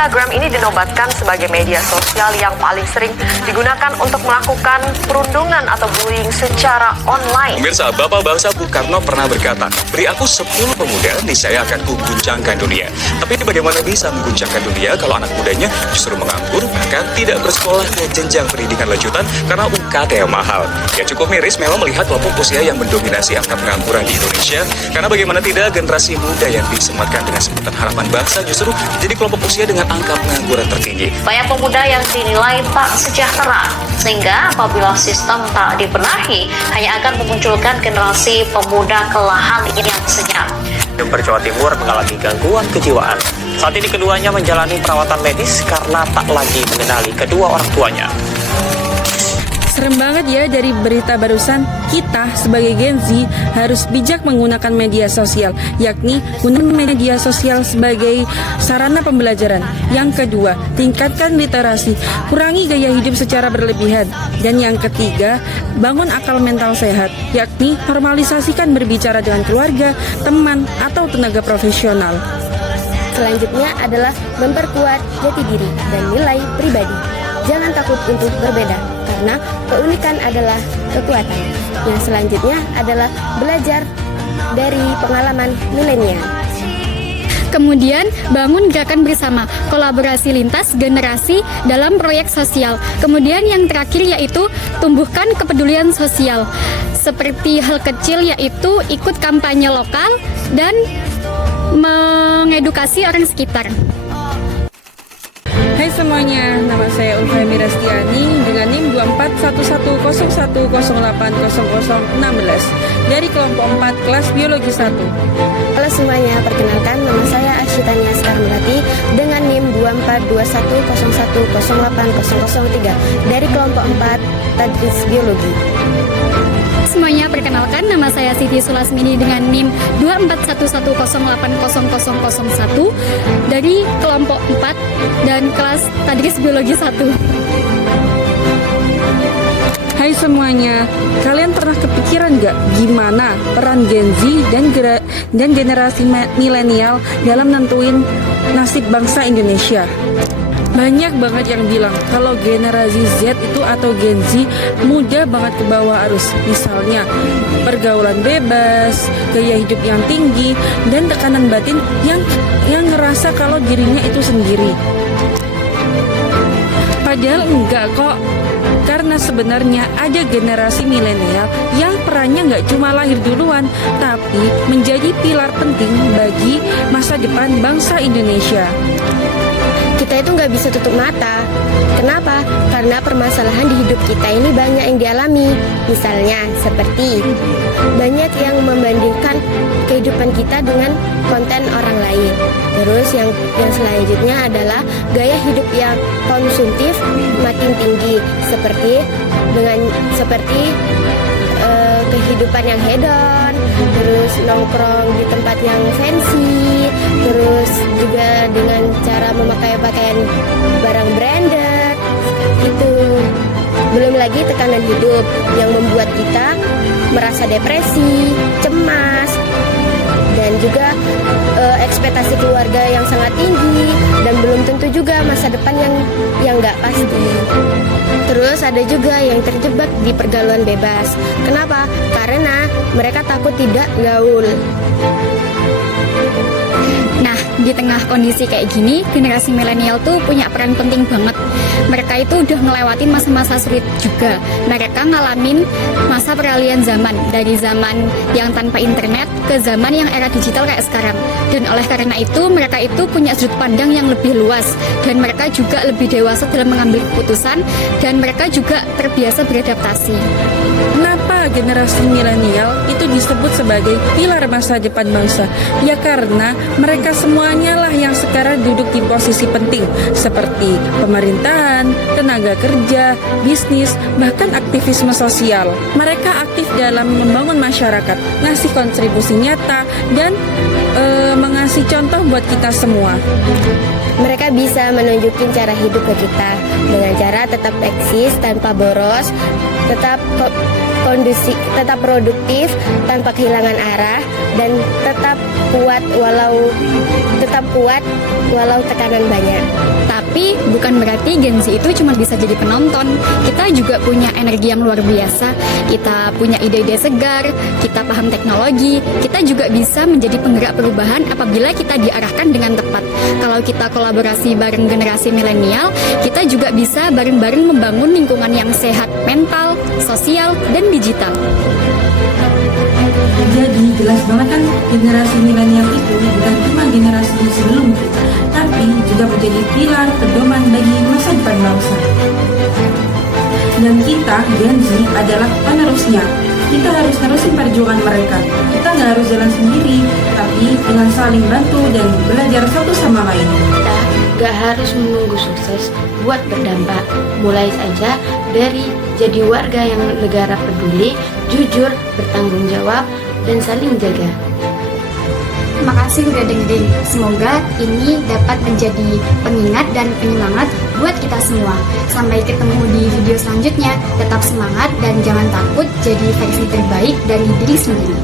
Instagram ini dinobatkan sebagai media sosial yang paling sering digunakan untuk melakukan perundungan atau bullying secara online. Pemirsa, Bapak Bangsa Bung Karno pernah berkata, beri aku 10 pemuda, niscaya akan kuguncangkan dunia. Tapi bagaimana bisa mengguncangkan dunia kalau anak mudanya justru menganggur, bahkan tidak bersekolah ke jenjang pendidikan lanjutan karena UKT yang mahal. Ya cukup miris memang melihat kelompok usia yang mendominasi angka pengangguran di Indonesia, karena bagaimana tidak generasi muda yang disematkan dengan sebutan harapan bangsa justru jadi kelompok usia dengan angka pengangguran tertinggi. Banyak pemuda yang dinilai tak sejahtera, sehingga apabila sistem tak dibenahi, hanya akan memunculkan generasi pemuda kelahan yang senyap. Jember, Jawa Timur mengalami gangguan kejiwaan. Saat ini keduanya menjalani perawatan medis karena tak lagi mengenali kedua orang tuanya. Serem banget ya dari berita barusan. Kita sebagai Gen Z harus bijak menggunakan media sosial, yakni gunakan media sosial sebagai sarana pembelajaran. Yang kedua, tingkatkan literasi, kurangi gaya hidup secara berlebihan. Dan yang ketiga, bangun akal mental sehat, yakni normalisasikan berbicara dengan keluarga, teman, atau tenaga profesional. Selanjutnya adalah memperkuat jati diri dan nilai pribadi. Jangan takut untuk berbeda, karena keunikan adalah kekuatan. Yang selanjutnya adalah belajar dari pengalaman milenial. Kemudian bangun gerakan bersama, kolaborasi lintas generasi dalam proyek sosial. Kemudian yang terakhir yaitu tumbuhkan kepedulian sosial. Seperti hal kecil yaitu ikut kampanye lokal dan mengedukasi orang sekitar. Hai semuanya, nama saya Ulfa Mirastiani dengan NIM 241101080016 dari kelompok 4 kelas biologi 1. Halo semuanya, perkenalkan nama saya Asyitania Skarmelati dengan NIM 242101080003 dari kelompok 4 Tadris Biologi. Semuanya, perkenalkan nama saya Siti Sulasmini dengan NIM 2411080001 dari kelompok 4 dan kelas Tadris Biologi 1. Hai semuanya, kalian pernah kepikiran gak gimana peran Gen Z dan generasi milenial dalam nentuin nasib bangsa Indonesia? Banyak banget yang bilang kalau generasi Z itu atau Gen Z mudah banget ke bawah arus. Misalnya pergaulan bebas, gaya hidup yang tinggi, dan tekanan batin yang ngerasa kalau dirinya itu sendiri. Padahal enggak kok. Karena sebenarnya ada generasi milenial yang perannya nggak cuma lahir duluan, tapi menjadi pilar penting bagi masa depan bangsa Indonesia. Kita itu nggak bisa tutup mata. Kenapa? Karena permasalahan di hidup kita ini banyak yang dialami. Misalnya seperti banyak yang membandingkan kehidupan kita dengan konten orang lain. Terus yang selanjutnya adalah gaya hidup yang konsumtif makin tinggi, seperti kehidupan yang hedon, terus nongkrong di tempat yang fancy, terus juga dengan cara memakai pakaian barang branded. Itu belum lagi tekanan hidup yang membuat kita merasa depresi, cemas, dan juga ekspektasi keluarga yang sangat tinggi, dan belum tentu juga masa depan yang nggak pasti. Terus ada juga yang terjebak di pergaulan bebas. Kenapa? Karena mereka takut tidak gaul. Nah, di tengah kondisi kayak gini, generasi milenial tuh punya peran penting banget. Mereka itu udah ngelewatin masa-masa sulit juga. Mereka ngalamin masa peralihan zaman, dari zaman yang tanpa internet ke zaman yang era digital kayak sekarang. Dan oleh karena itu, mereka itu punya sudut pandang yang lebih luas, dan mereka juga lebih dewasa dalam mengambil keputusan, dan mereka juga terbiasa beradaptasi. Kenapa generasi milenial itu disebut sebagai pilar masa depan bangsa? Ya karena mereka semuanya lah yang sekarang duduk di posisi penting, seperti pemerintahan, tenaga kerja, bisnis, bahkan aktivisme sosial. Mereka aktif dalam membangun masyarakat, ngasih kontribusi nyata, dan mengasih contoh buat kita semua. Mereka bisa menunjukin cara hidup ke kita dengan cara tetap eksis tanpa boros, tetap produktif tanpa kehilangan arah, dan tetap tetap kuat walau tekanan banyak. Tapi bukan berarti Gen Z itu cuma bisa jadi penonton. Kita juga punya energi yang luar biasa. Kita punya ide-ide segar, kita paham teknologi. Kita juga bisa menjadi penggerak perubahan apabila kita diarahkan dengan tepat. Kalau kita kolaborasi bareng generasi milenial, kita juga bisa bareng-bareng membangun lingkungan yang sehat mental, sosial, dan digital. Jadi jelas banget kan generasi milenial itu bukan cuma generasi sebelum kita, tapi juga menjadi pilar pedoman bagi masa depan bangsa. Dan kita, Gen Z, adalah penerusnya. Kita harus terusin perjuangan mereka. Kita nggak harus jalan sendiri, tapi dengan saling bantu dan belajar satu sama lain. Kita gak harus menunggu sukses buat berdampak. Mulai saja dari jadi warga yang negara peduli, jujur, bertanggung jawab, dan saling jaga. Terima kasih udah dengerin. Semoga ini dapat menjadi pengingat dan penyemangat buat kita semua. Sampai ketemu di video selanjutnya. Tetap semangat dan jangan takut jadi versi terbaik dari diri sendiri.